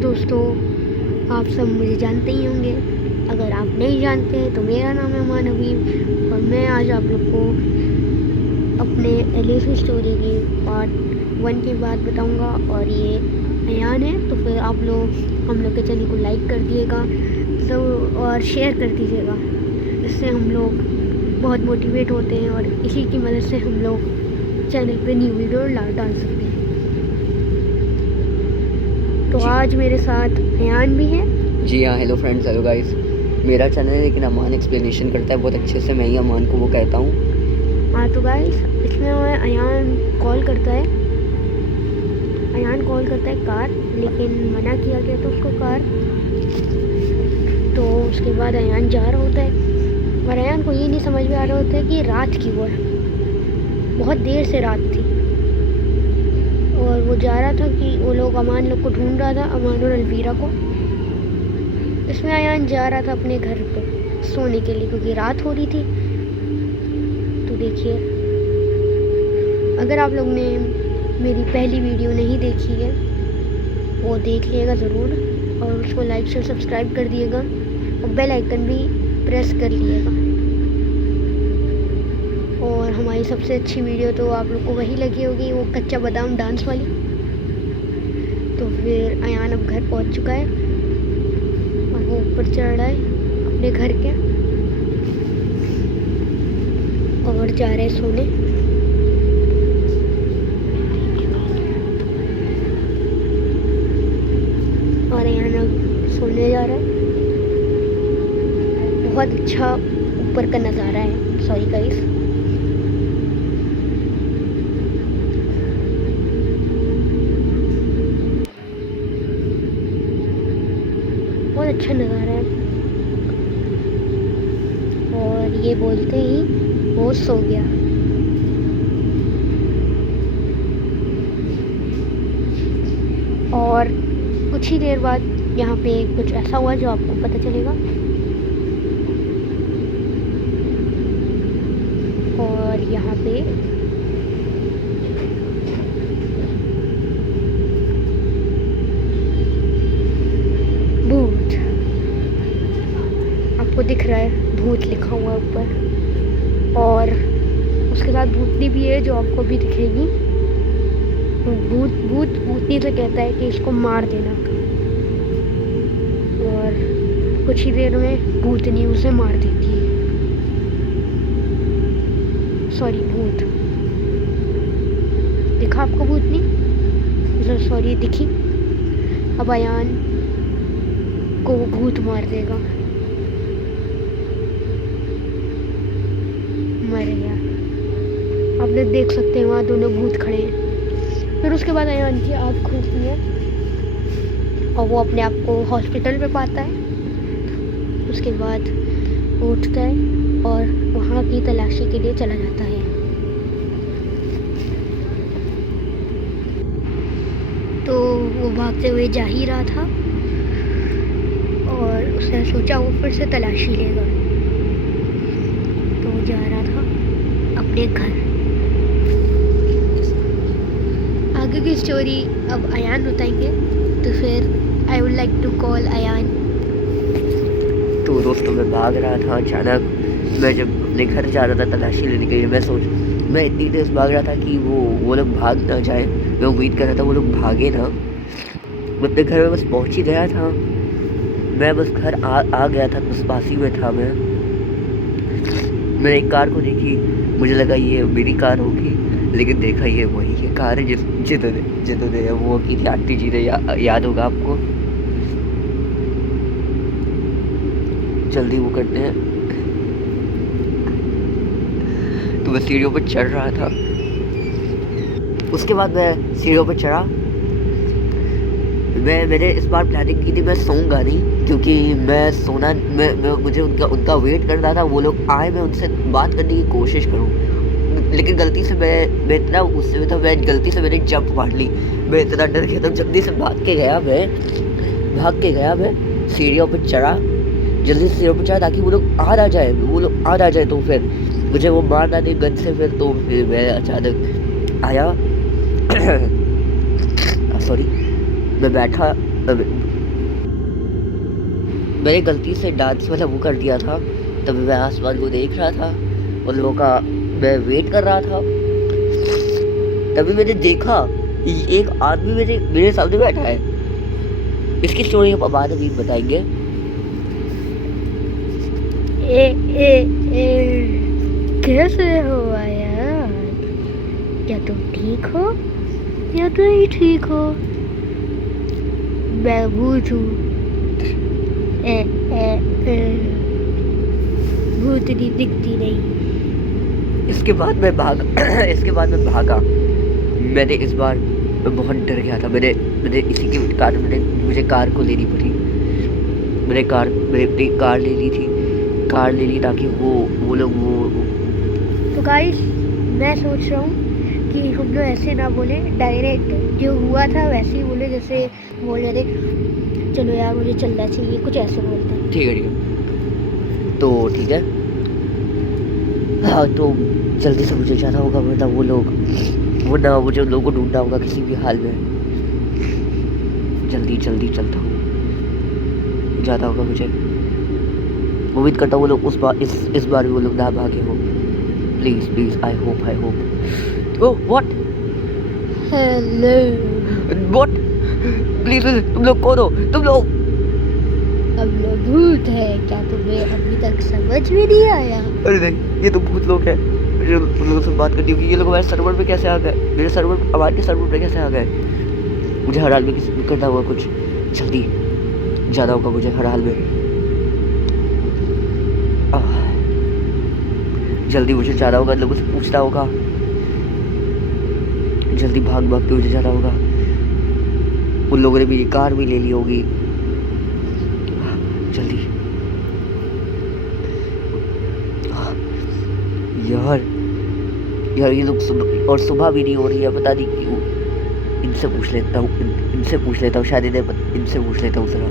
दोस्तों, आप सब मुझे जानते ही होंगे। अगर आप नहीं जानते तो मेरा नाम है अमान हबीब और मैं आज आप लोग को अपने एलिस स्टोरी की पार्ट 1 की बात बताऊंगा। और ये अयान है, तो फिर आप लोग हम लोग के चैनल को लाइक कर दिएगा सब और शेयर कर दीजिएगा। इससे हम लोग बहुत मोटिवेट होते हैं और इसी की मदद से हम लोग चैनल पे न्यू वीडियो डाल सकते हैं। तो आज मेरे साथ अयान भी है। जी हाँ, हेलो फ्रेंड्स, हेलो गाइस। मेरा चैनल है लेकिन अमान एक्सप्लेनेशन करता है बहुत अच्छे से। मैं ही अमान को वो कहता हूँ। हाँ तो गाइस, इसमें अयान कॉल करता है कार, लेकिन मना किया गया था उसको कार। तो उसके बाद अयान जा रहा होता है और अयान को ये नहीं समझ में आ रहा होता है कि रात की वो बहुत देर से रात थी और वो जा रहा था कि वो लोग अमान लोग को ढूंढ रहा था, अमान और अलवीरा को। इसमें अयान जा रहा था अपने घर पे सोने के लिए क्योंकि रात हो रही थी। तो देखिए, अगर आप लोग ने मेरी पहली वीडियो नहीं देखी है वो देख लिएगा ज़रूर और उसको लाइक शेयर सब्सक्राइब कर दिएगा और बेल आइकन भी प्रेस कर लिएगा। और हमारी सबसे अच्छी वीडियो तो आप लोग को वही लगी होगी, वो कच्चा बादाम डांस वाली। तो फिर अयान अब घर पहुंच चुका है और वो ऊपर चढ़ रहा है अपने घर के और जा रहे सोने। और अयान अब सोने जा रहा है। बहुत अच्छा ऊपर का नज़ारा है। Sorry guys. बहुत अच्छा नज़ारा है और ये बोलते ही वो सो गया। और कुछ ही देर बाद यहाँ पे कुछ ऐसा हुआ जो आपको पता चलेगा। और यहाँ पे भूत आपको दिख रहा है, भूत लिखा हुआ ऊपर। और उसके साथ भूतनी भी है जो आपको भी दिखेगी। भूतनी से कहता है कि इसको मार देना और कुछ ही देर में भूतनी उसे मार देती है। सॉरी, भूत दिखा आपको भूतनी? सॉरी, दिखी। अब अयान को वो भूत मार देगा। मर गया। आप लोग देख सकते हैं वहाँ दोनों भूत खड़े हैं। फिर उसके बाद अयान की आँख खुलती है और वो अपने आप को हॉस्पिटल में पाता है। उसके बाद वो उठता है और वहाँ की तलाशी के लिए चला जाता है। तो वो भागते हुए जा ही रहा था और उसने सोचा वो फिर से तलाशी लेगा। तो वो जा रहा था अपने घर। आगे की स्टोरी अब अयान बताएंगे, तो फिर I would like to call Ayaan. तो दोस्तों, मैं भाग रहा था। अचानक मैं जब अपने घर जा रहा था तलाशी लेने के लिए, मैं इतनी तेज़ भाग रहा था कि वो लोग भाग ना जाए। मैं उम्मीद कर रहा था वो लोग भागे ना। मैं अपने घर में बस पहुंच ही गया था। मैं बस घर आ गया था, बस पास ही में था। मैंने एक कार को देखी, मुझे लगा ये मेरी कार होगी, लेकिन देखा ये वही है कार है जिन्होंने वो की थी आंटी जी ने। याद होगा आपको। जल्दी वो करते हैं। तो मैं सीढ़ियों पर चढ़ रहा था। उसके बाद मैं सीढ़ियों पर चढ़ा। मैंने इस बार प्लानिंग की थी मैं सोऊंगा नहीं, क्योंकि मुझे उनका वेट कर रहा था। वो लोग आए, मैं उनसे बात करने की कोशिश करूं, लेकिन गलती से मैं इतना उससे में था, मैंने जंप मार ली। मैं इतना डर गया, तब जल्दी से भाग के गया मैं सीढ़ियों पर चढ़ा। जल्दी से सीढ़ियों पर चढ़ा ताकि वो लोग आ ना जाए तो फिर मुझे वो मारना नहीं गन से। फिर मैं अचानक आया सॉरी, मैं बैठा मैंने गलती से डांस वाला वो कर दिया था, तभी मैं आसमान को देख रहा था, उन लोगों का मैं वेट कर रहा था। तभी मैंने देखा एक आदमी मेरे सामने बैठा है। इसकी स्टोरी हम बाद में बताएंगे। कैसे हो यार? क्या तुम ठीक हो या नहीं ठीक हो? मैं भूत हूँ। भूतनी दिखती नहीं। इसके बाद मैं भागा। मैंने इस बार मैं बहुत डर गया था। मैंने इसी के कारण मुझे कार को लेनी पड़ी। मैंने अपनी कार ले ली ताकि वो लोग तो गाइस, मैं सोच रहा हूँ कि हम लोग ऐसे ना बोले, डायरेक्ट जो हुआ था वैसे ही बोले, जैसे बोल रहे थे चलो यार मुझे चलना चाहिए, कुछ ऐसे बोलते हैं। ठीक है। तो ठीक है, हाँ, तो जल्दी से मुझे जाना होगा, वरना मुझे उन लोगों को ढूंढना होगा किसी भी हाल में। जल्दी चलता हूँ, जाना होगा मुझे। उम्मीद करता हूँ वो लोग इस बार भी वो लोग ना भागे हो। Please I hope. Oh what? Hello. What? Please तुम लोग कौन हो? तुम लोग हम लोग भूत है क्या? तुम्हें अभी तक समझ में नहीं आया? अरे नहीं, ये तो भूत लोग हैं। मुझे उन लोगों से बात करनी होगी। ये लोग हमारे सर्वर पे कैसे आ गए? हमारे सर्वर पे कैसे आ गए? मुझे हर हाल में किसी करना होगा कुछ। जल्दी जाना होगा मुझे हर हाल में। जल्दी मुझे जाना होगा, लोगों से पूछना होगा। जल्दी भाग के मुझे जाना होगा। उन लोगों ने मेरी कार भी ले ली होगी। जल्दी यार ये लोग सुबह भी नहीं हो रही है, पता नहीं क्यों। इनसे पूछ लेता हूँ, शायद इनसे पूछ लेता हूँ जरा।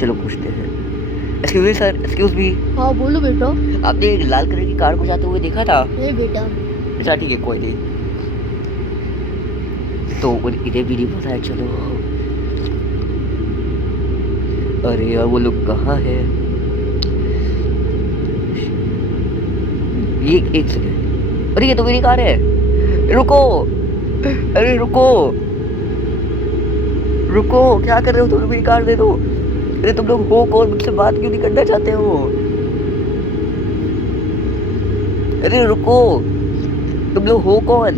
चलो पूछते हैं। Excuse me sir, excuse me. हाँ बोलो बेटा। आपने एक लाल कलर की कार को जाते हुए देखा था? नहीं बेटा। अच्छा ठीक है, कोई नहीं। तो इन्हें भी नहीं पता है। चलो, अरे यार वो लोग कहाँ है? ये एक सेकंड, अरे ये तो मेरी कार है। रुको, अरे रुको, क्या कर रहे हो तुम? मेरी कार दे दो। अरे तुम लोग हो कौन? मुझसे बात क्यों नहीं करना चाहते हो? अरे रुको, तुम लोग हो कौन?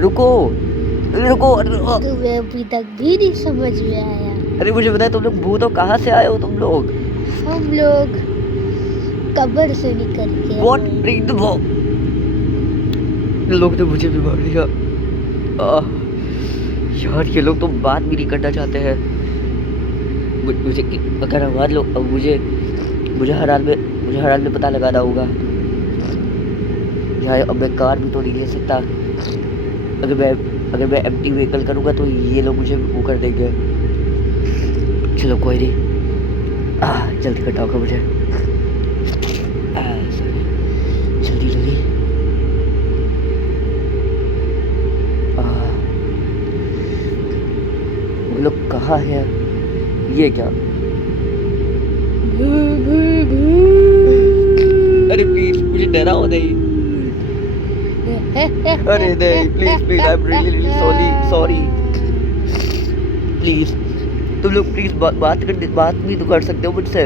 रुको। तुम्हें अभी तक भी नहीं समझ में आया? अरे मुझे बताया, तुम लोग भूत हो, कहाँ से आए हो तुम लोग? हम लोग कब्र से निकल के What? लोग ने मुझे भी मार दिया। यार ये लोग तो बात भी नहीं करना चाहते हैं। मुझे अगर हमारे लोग मुझे हर हाल में पता लगाना होगा। यार अब मैं कार भी तो नहीं ले सकता। अगर मैं एम्प्टी व्हीकल करूँगा तो ये लोग मुझे वो कर देंगे। चलो कोई नहीं, जल्दी करना होगा मुझे। जल्दी वो लोग कहाँ है? ये क्या? अरे प्लीज मुझे डराओ नहीं। अरे नहीं, please I am really sorry. Please तुम लोग प्लीज बात भी तो कर सकते हो मुझसे।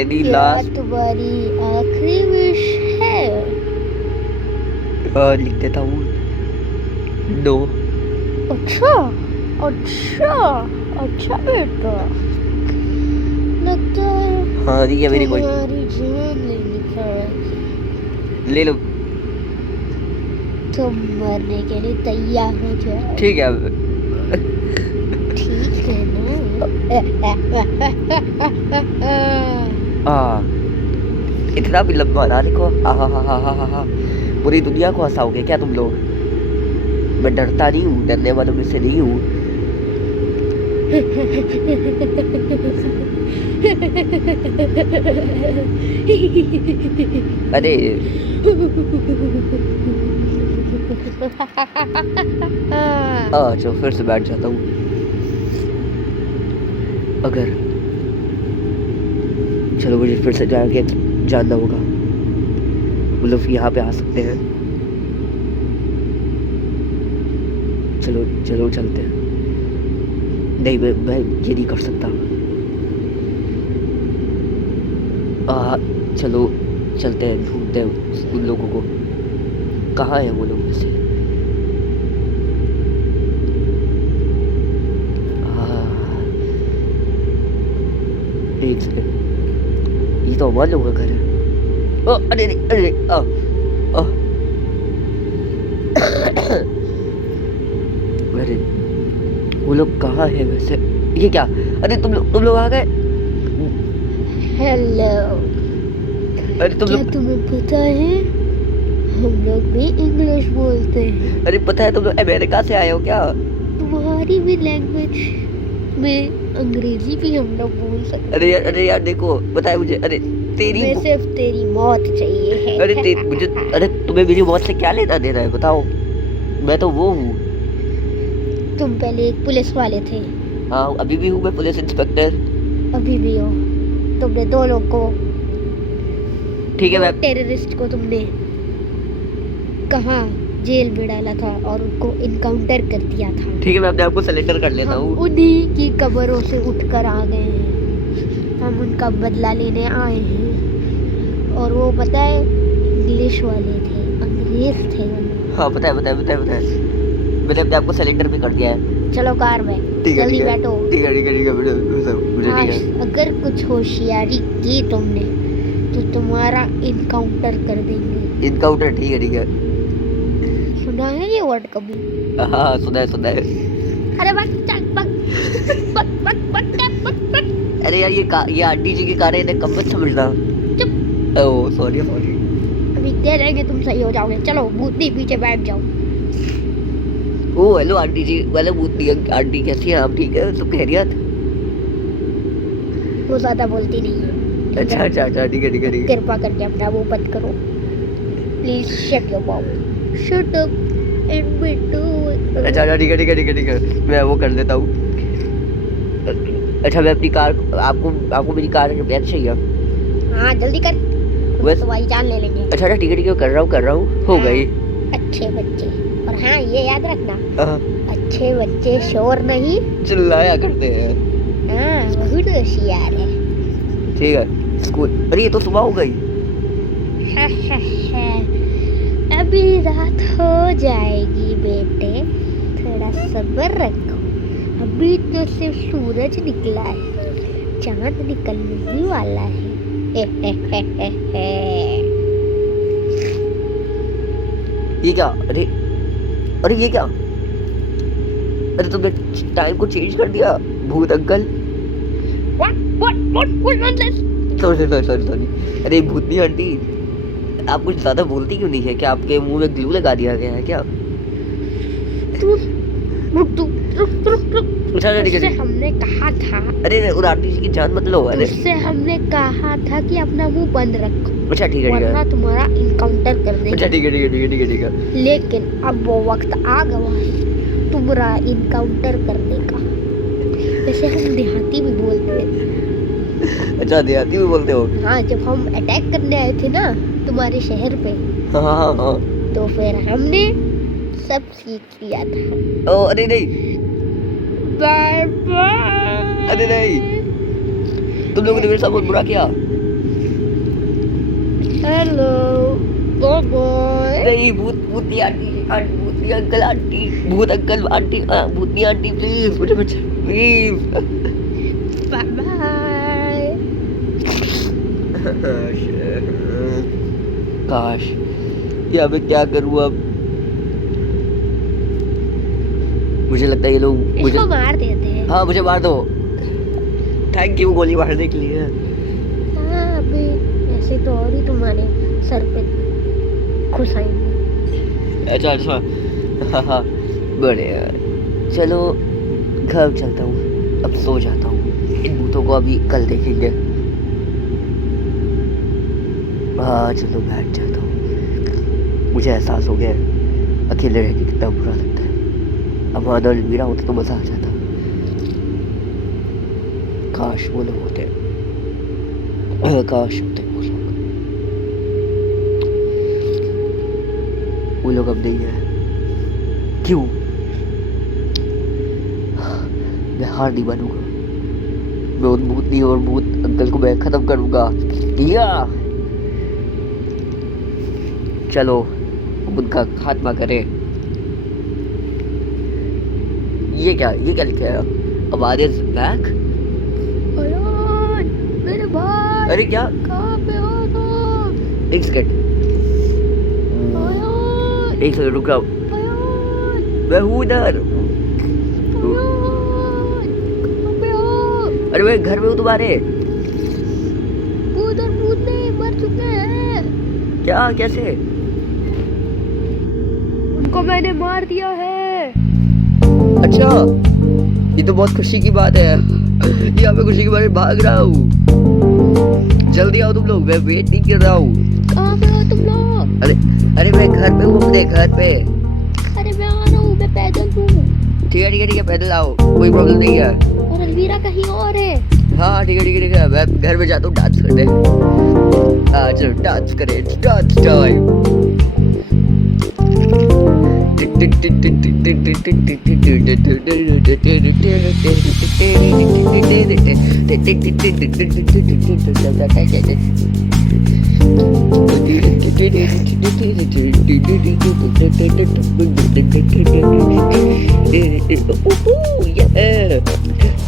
Any last? तुम्हारी आखिरी विश है? लिख देता हूँ, नो। अच्छा बेटा, लगता है हाँ ठीक है, मेरी कोई तुम्हारी जान लेनी पड़ेगी। ले लो। तुम मरने के लिए तैयार हो जाओ। ठीक है ना? इतना भी लंबा ना लिखो। हा। पूरी दुनिया को हंसाओगे क्या तुम लोग? मैं डरता नहीं हूँ, डरने वालों में से नहीं हूँ। अरे चलो फिर से बैठ जाता हूँ। अगर चलो मुझे फिर से जाके जानना होगा, मतलब यहाँ पे आ सकते हैं। चलो चलो चलते हैं। नहीं मैं ये नहीं कर सकता। चलो चलते हैं, ढूंढते हैं उन लोगों को। कहाँ है वो लोग वैसे? एक सेकंड, ये तो हमारे लोगों का घर है। ओ अरे अरे अरे अरे वो लोग कहाँ है वैसे? ये क्या? अरे तुम लोग आ गए। हेलो, अरे तुम क्या लोग, तुम्हें पता है हम लोग भी इंग्लिश बोलते हैं। अरे पता है तुम लोग अमेरिका से आए हो क्या? तुम्हारी भी लैंग्वेज में अंग्रेजी भी हम लोग बोल सकते अरे यार देखो, पता है मुझे, अरे तेरी हैं। सिर्फ तेरी मौत चाहिए है। अरे तुम्हें मेरी मौत से क्या लेना देना है बताओ? मैं तो वो हूँ। तुम पहले एक पुलिस वाले थे, हाँ अभी भी हूँ मैं पुलिस इंस्पेक्टर। अभी भी हो। तुमने दो लोग को, ठीक है मैं, टेररिस्ट को तुमने कहाँ जेल में डाला था और उनको इनकाउंटर कर दिया था। ठीक है मैं अपने आप को सरेंडर कर लेता हम हूँ। उन्हीं की कब्रों से उठकर आ गए हैं। हम उनका बदला लेने आए हैं। और वो पता है इंग्लिश वाले थे, अंग्रेज थे वो लोग। हाँ पता है मैंने अपने आप को सरेंडर भी कर दिया है। चलो कार में ठीक है जल्दी ठीक है बैठो। ठीक है ठीक है ठीक है मुझे ठीक है। अगर कुछ होशियारी की तुमने तो तुम्हारा इनकाउंटर कर देंगे। इनकाउंटर, ठीक है। सुना है ये वर्ड कभी? हाँ सुना है। अरे बक। अरे यार ये आंटी जी की कार है, इन्हें कम मत समझना। चुप। Oh sorry. अभी दे देंगे, तुम सही हो जाओगे। चलो भूतनी पीछे बैठ जाओ। ओह हेलो आंटी जी, वाले भूतनी आंटी कैसी हैं आप? ठीक है सब खैरियत? वो ज्यादा बोलती नहीं है। अच्छा ठीक है कृपा करके अपना वो बंद करो please. Shut your mouth, shut up and be do. अच्छा ठीक है मैं वो कर देता हूँ। अच्छा मैं अपनी कार, आपको मेरी कार रिपेयर चाहिए? हाँ जल्दी कर, बस तुम्हारी जान ले लेंगे। अच्छा ठीक है कर रहा हूँ हो गई। अच्छे बच्चे, और हाँ ये याद रखना, हाँ, अच्छे बच्चे शोर नहीं चिल्लाया करते हैं। हाँ बहुत होशियार है। ठीक है स्कूल, अरे ये तो सुबह हो गई। अभी रात हो जाएगी बेटे, थोड़ा सब्र रखो। अभी तो सिर्फ सूरज निकला है, चांद निकलने ही वाला है। ये क्या? अरे ये क्या? अरे तुमने टाइम को चेंज कर दिया भूत अंकल। सॉरी। अरे भूतनी आंटी, आप कुछ ज्यादा बोलती क्यों नहीं है? क्या आपके मुंह में ग्लू लगा दिया गया है क्या? उससे हमने कहा था, अरे उन आंटी जी की जान मत लो। अरे उससे हमने कहा था कि अपना मुंह बंद रखो, अच्छा ठीक है वरना तुम्हारा इनकाउंटर कर देंगे। अच्छा ठीक है। लेकिन अब वो वक्त आ गया है तुम्हारा इनकाउंटर करने का। वैसे हम देहाती भी बोलते हैं। अच्छा देहाती भी बोलते हो? हाँ, जब हम अटैक करने आए थे ना तुम्हारे शहर पे, हाँ तो फिर हमने सब सीख लिया था। ओ अरे नहीं, बाय बाय। अरे नहीं, तुम लोगों ने मेरे साथ बहुत बुरा किया। Hello bye. नहीं भूतनी आंटी, भूतनी अंकल आंटी, भूत अंकल आंटी, भूतनी आंटी प्लीज मुझे बचा प्लीज। Bye bye. काश या मैं क्या करूँ अब? मुझे लगता है ये लोग मुझे इसको मार देते हैं। हाँ मुझे मार दो। थैंक यू गोली मारने के लिए। हाँ अभी ऐसे तो और ही तुम्हारे सर पे खुश आएंगे। अच्छा हाँ बढ़िया। चलो घर चलता हूँ, अब सो जाता हूँ। इन भूतों को अभी कल देखेंगे। हाँ चलो बैठ जाता हूँ। मुझे एहसास हो गया है अकेले रह के कितना बुरा लगता है। अब अगर मेरा होता तो मजा आ जाता। काश वो लोग होते, काश होते वो लोग अब नहीं है। क्यों? मैं हार नहीं मानूंगा, मैं उन भूतनी और भूत अंकल को मैं खत्म करूंगा। या चलो उनका खात्मा करें। ये क्या लिखा है? अबाद इज बैक। अयान, मेरे भाई अरे क्या? कहाँ पे हो तुम? एक सेकंड, अयान, एक सेकंड रुक जाओ, अयान, मैं हूँ इधर। अयान, कहाँ पे हो? अरे मैं घर में हूँ तुम्हारे। उधर भूत नहीं, मर चुके हैं। क्या? कैसे? उनको मैंने मार दिया है। अच्छा, ये तो बहुत खुशी की बात है। यहाँ पे खुशी के बारे में भाग रहा हूँ। जल्दी आओ तुम लोग, मैं वेट नहीं कर रहा हूँ। कहाँ पे हो तुम लोग? अरे मैं घर पे हूँ, अपने घर पे। अरे मैं आ रहा हूँ, मैं पैदल हूँ। ठीक है, पैदल आओ, कोई प्रॉब्लम नहीं है। और अलवीरा कहीं और है। हाँ ठीक है, मैं घर में जाता हूँ डांस करने। हाँ चलो डांस करें, डांस टाइम।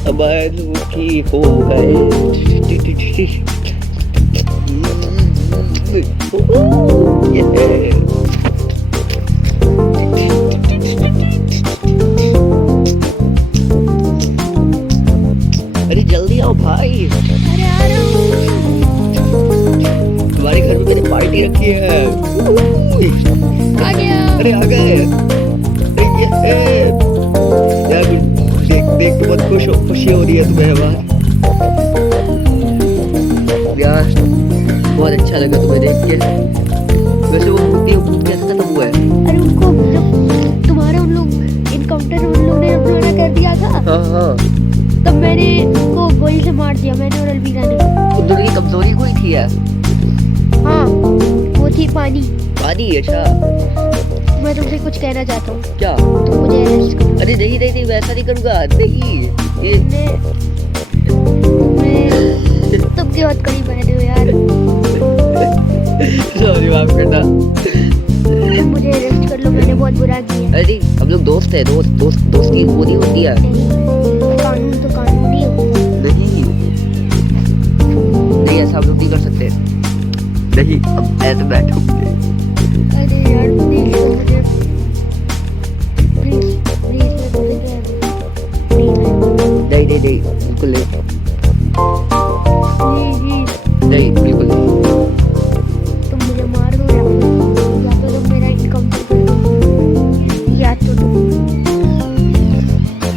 अबाद की हो गए। अरे जल्दी आओ भाई, अरे आ रहा हूँ। तुम्हारे घर में मैंने पार्टी रखी है। आ गया। अरे आ गए। यार देख तो बहुत खुशी हो रही है तुम्हें यार। यार बहुत अच्छा लगा तुम्हें देख के। वैसे वो भूत कैसे खत्म हुआ है? अरे उनको जब तुम्हारा उन लोग इनकाउंटर उन लोग ने अपना कर दिया था, हाँ तब मैंने उसको गोली से मार दिया, मैंने और अलवीरा ने। उन दोनों की कमजोरी कोई थी यार? हाँ, वो थी पानी। अच्छा मैं तुमसे कुछ कहना चाहता हूँ। क्या? तुम मुझे अरेस्ट करो। अरे नहीं वैसा नहीं करूँगा, नहीं ये तुम क्यों हथकड़ी पहने हो यार? सॉरी माफ करना। तुम मुझे अरेस्ट कर लो, मैंने बहुत बुरा किया। अरे हम लोग दोस्त हैं, दोस्त की वो नहीं होती है। नहीं, कानून तो कानून ही होता है। नहीं ऐसा हम लोग नहीं कर सकते। नहीं अब ऐसे बैठोगे। अरे यार प्लीज मुझे, प्लीज मैं तुमसे कह रहा हूँ, प्लीज नहीं बिल्कुल नहीं, प्लीज बिल्कुल नहीं। तुम मुझे मार दो या तो तुम मेरा इनकाउंटर कर दो, या तो तुम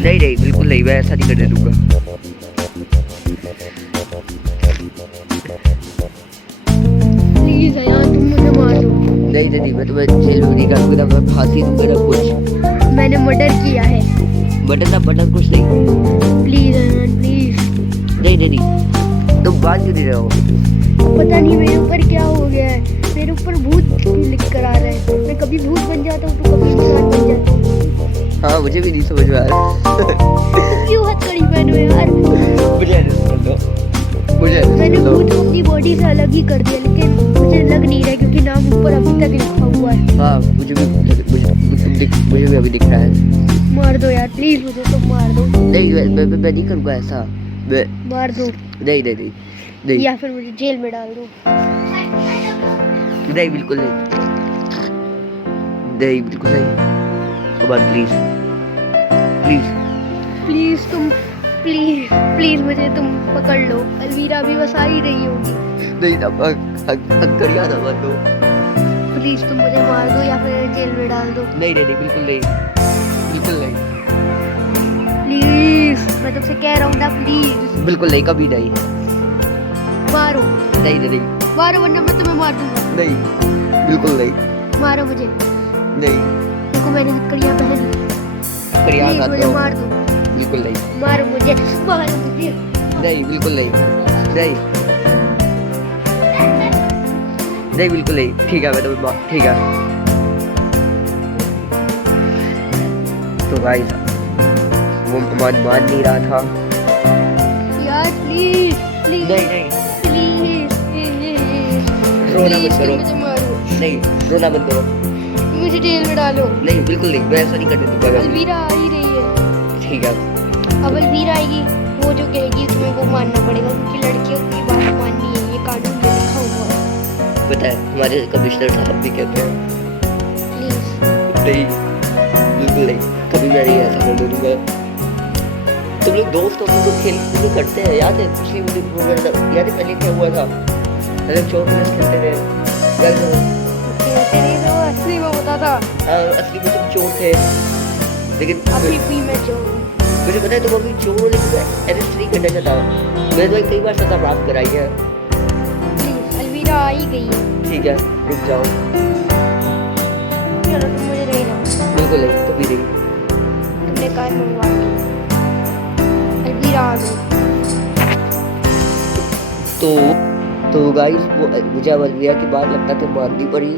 नहीं बिल्कुल नहीं, मैं ऐसा नहीं करने दूंगा। प्लीज यार तुम मुझे मार दो। नहीं मैं तुम्हें जेल में नहीं डालूंगा, मैं फांसी दूंगा ना कुछ। मैंने मर्डर किया है। बटन कुछ नहीं। प्लीज यार प्लीज। नहीं तुम बात क्यों नहीं रहे हो? पता नहीं मेरे ऊपर क्या हो गया है, मेरे ऊपर भूत लिख कर आ रहा है। मैं कभी भूत बन जाता हूँ तो कभी इंसान बन जाता हूँ। हाँ मुझे भी नहीं समझ में आ रहा। क्यों हथकड़ी पहनो यार? मैंने भूत को अपनी बॉडी से अलग ही कर दिया, लेकिन मुझे लग नहीं रहा क्योंकि नाम ऊपर अभी तक लिखा हुआ है। हाँ मुझे भी अभी दिख रहा है। मार दो यार प्लीज, मुझे तो मार दो। नहीं मैं नहीं करूँगा ऐसा। मार दो। नहीं या फिर मुझे जेल में डाल दो। नहीं बिल्कुल नहीं। अब प्लीज मुझे तुम पकड़ लो। अलवीरा भी बस आ ही रही होगी। नहीं ना करिया ना मत दो। प्लीज तुम मुझे मार दो या फिर जेल में डाल दो। नहीं बिल्कुल नहीं। प्लीज मैं तुमसे कह रहा हूँ ना, प्लीज। बिल्कुल नहीं, कभी नहीं। मारो। नहीं मारो वरना मैं तुम्हें मार दूंगा। नहीं बिल्कुल नहीं। मारो मुझे। नहीं देखो मैंने हथकड़ियाँ पहनी। करिया प्लीज ना मुझे दो। मार दो। बिल्कुल नहीं। मारो मुझे। नहीं बिल्कुल नहीं, नहीं नहीं बिल्कुल नहीं। ठीक है मैं तुम्हें ठीक है। तो गाइस वो मान नहीं रहा था। यार प्लीज प्लीज नहीं नहीं प्लीज रोना मत करो, मुझे मारो, नहीं रोना मत करो, मुझे जेल में डालो। नहीं बिल्कुल नहीं, मैं ऐसा नहीं करने दूंगा। अलवीरा आ ही रही है। ठीक है अब अलवीरा आएगी, वो जो कहेगी तुम्हें वो मानना पड़ेगा, क्योंकि लड़कियों की बात माननी है, ये कानून में लिखा हुआ है। पता है हमारे कमिश्नर साहब भी कहते हैं। प्लीज नहीं बिल्कुल नहीं, कभी मैं नहीं ऐसा करने दूंगा। तुम लोग दोस्त हो तो खेल कूद करते हैं, याद है पिछली याद है पहले क्या हुआ था, मतलब चोर पुलिस खेलते थे याद है? कहते नहीं तो असली में होता था। हाँ असली में तुम चोर थे, लेकिन अभी भी मैं जो मुझे पता है तुम अभी चोर हो, लेकिन मैं अरेस्ट नहीं करना चाहता। मैंने तो कई बार सजा प्राप्त कराई है। प्लीज अलवीरा आ ही गई है। ठीक है रुक जाओ। चलो तुम मुझे ले जाओ, बिल्कुल नहीं, कभी नहीं। तुमने कार मंगवा ली, अलवीरा आ गई। तो गाइस वो मुझे अब अलवीरा की बात लगता था माननी पड़ी।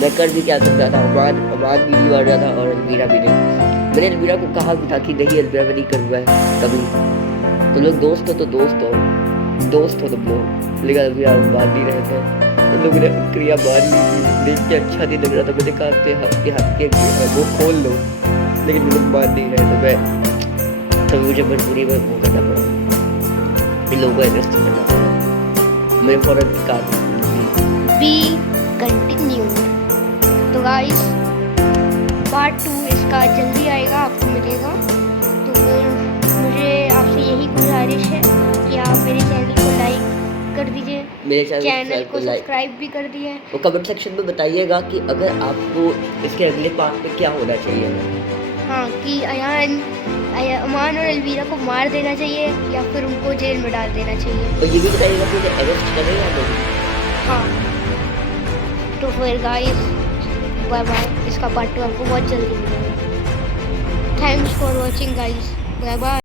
मैं कर भी क्या सकता था, अमान भी नहीं मान रहा था और अलवीरा भी नहीं। मैंने अलवीरा को कहा भी था कि नहीं अलवीरा मैं नहीं करूँगा कभी। तुम लोग दोस्त हो तो दोस्त हो तुम लोग, लेकिन अलवीरा मान नहीं रहे थे। तुम लोगों ने क्रिया मान ली थी, देख के अच्छा नहीं लग रहा था। मैंने कहा हाथ के वो खोल लो, लेकिन लोग मान नहीं रहे थे। मैं तभी मुझे मजबूरी में वो करना पड़ा, इन लोगों को अरेस्ट करना पड़ा। मैं फौरन कार बी कंटिन्यूड। तो गाइस पार्ट 2 इसका जल्दी आएगा, आपको मिलेगा। तो फिर मुझे आपसे यही गुजारिश है कि आप मेरे चैनल को लाइक कर दीजिए, मेरे चैनल को सब्सक्राइब भी कर दिए। वो कमेंट सेक्शन में बताइएगा कि अगर आपको इसके अगले पार्ट में क्या होना चाहिए। हाँ कि अमान और अलवीरा को मार देना चाहिए या फिर उनको जेल में डाल देना चाहिए। और ये भी बताइएगा कि उन्हें अरेस्ट करें या नहीं। हाँ तो फिर गाइस बाय बाय, इसका पार्ट 2 आपको बहुत जल्दी मिलेगा। Thanks for watching guys, bye bye.